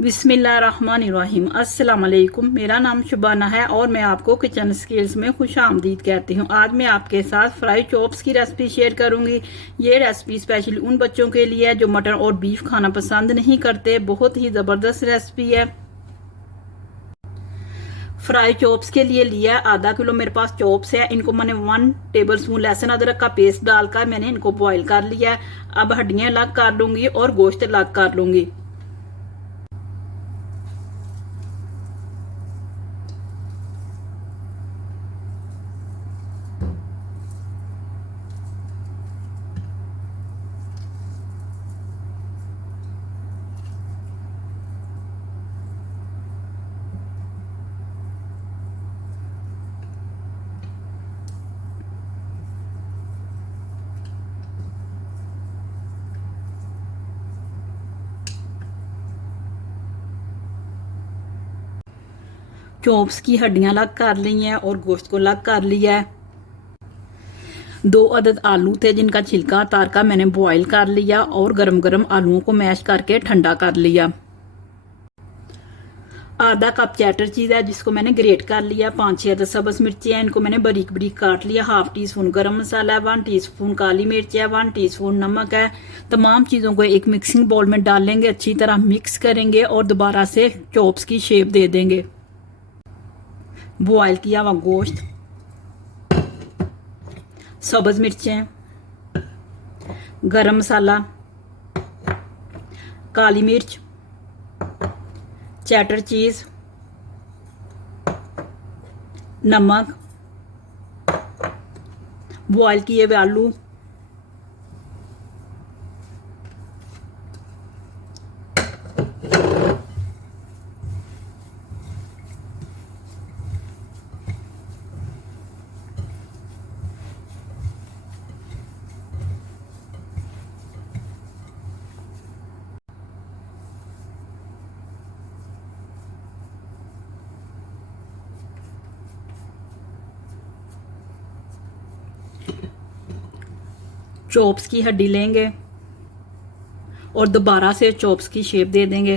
बिस्मिल्लाहिर्रहमानिर्रहीम। अस्सलाम वालेकुम। मेरा नाम शुबाना है और मैं आपको किचन स्किल्स में खुश आमदीद कहती हूँ। आज मैं आपके साथ फ्राई चॉप्स की रेसिपी शेयर करूँगी। ये रेसिपी स्पेशली उन बच्चों के लिए है जो मटन और बीफ खाना पसंद नहीं करते। बहुत ही ज़बरदस्त रेसिपी है। फ्राई चॉप्स के लिए लिया आधा किलो मेरे पास चॉप्स है। इनको मैंने 1 टेबल स्पून लहसुन अदरक का पेस्ट डालकर मैंने इनको बॉईल कर लिया है। अब हड्डियाँ अलग कर लूँगी और गोश्त अलग कर लूँगी। चॉप्स की हड्डियां अलग कर ली हैं और गोश्त को अलग कर लिया है। 2 अदद आलू थे जिनका छिलका उतार कर मैंने बॉईल कर लिया और गरम गरम आलूओं को मैश करके ठंडा कर लिया। आधा कप चैटर चीज़ है जिसको मैंने ग्रेट कर लिया। 5-6 अदद सब्ज मिर्ची है, इनको मैंने बारीक बारीक काट लिया। 1/2 टीस्पून गरम मसाला है, 1 टीस्पून काली मिर्च है, 1 टीस्पून नमक है। तमाम चीज़ों को एक मिक्सिंग बाउल में डाल लेंगे, अच्छी तरह मिक्स करेंगे और दोबारा से चॉप्स की शेप दे देंगे। बॉयल किया हुआ गोश्त, सब्ज मिर्चें, गरम मसाला, काली मिर्च, चैटर चीज़, नमक, बॉयल किए हुए आलू, चॉप्स की हड्डी लेंगे और दोबारा से चॉप्स की शेप दे देंगे।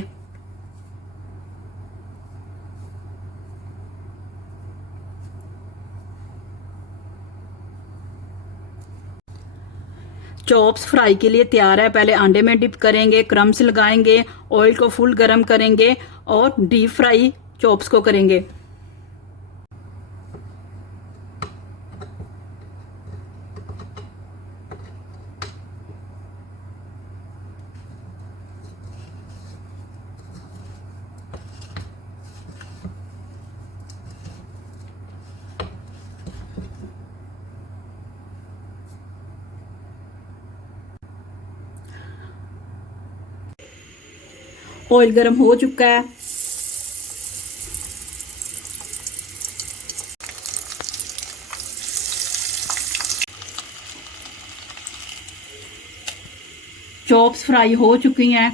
चॉप्स फ्राई के लिए तैयार है। पहले अंडे में डिप करेंगे, क्रम्स लगाएंगे, ऑयल को फुल गरम करेंगे और डीप फ्राई चॉप्स को करेंगे। ऑयल गरम हो चुका है। चॉप्स फ्राई हो चुकी हैं।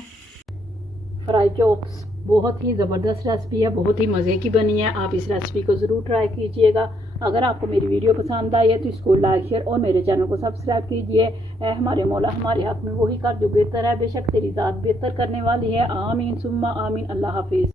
फ्राई चॉप्स बहुत ही ज़बरदस्त रेसिपी है, बहुत ही मज़े की बनी है। आप इस रेसिपी को ज़रूर ट्राई कीजिएगा। अगर आपको मेरी वीडियो पसंद आई है तो इसको लाइक शेयर और मेरे चैनल को सब्सक्राइब कीजिए। हमारे मौला हमारे हाथ में वही कर जो बेहतर है, बेशक तेरी ज़ात बेहतर करने वाली है। आमीन सुम्मा आमीन। अल्लाह हाफिज़।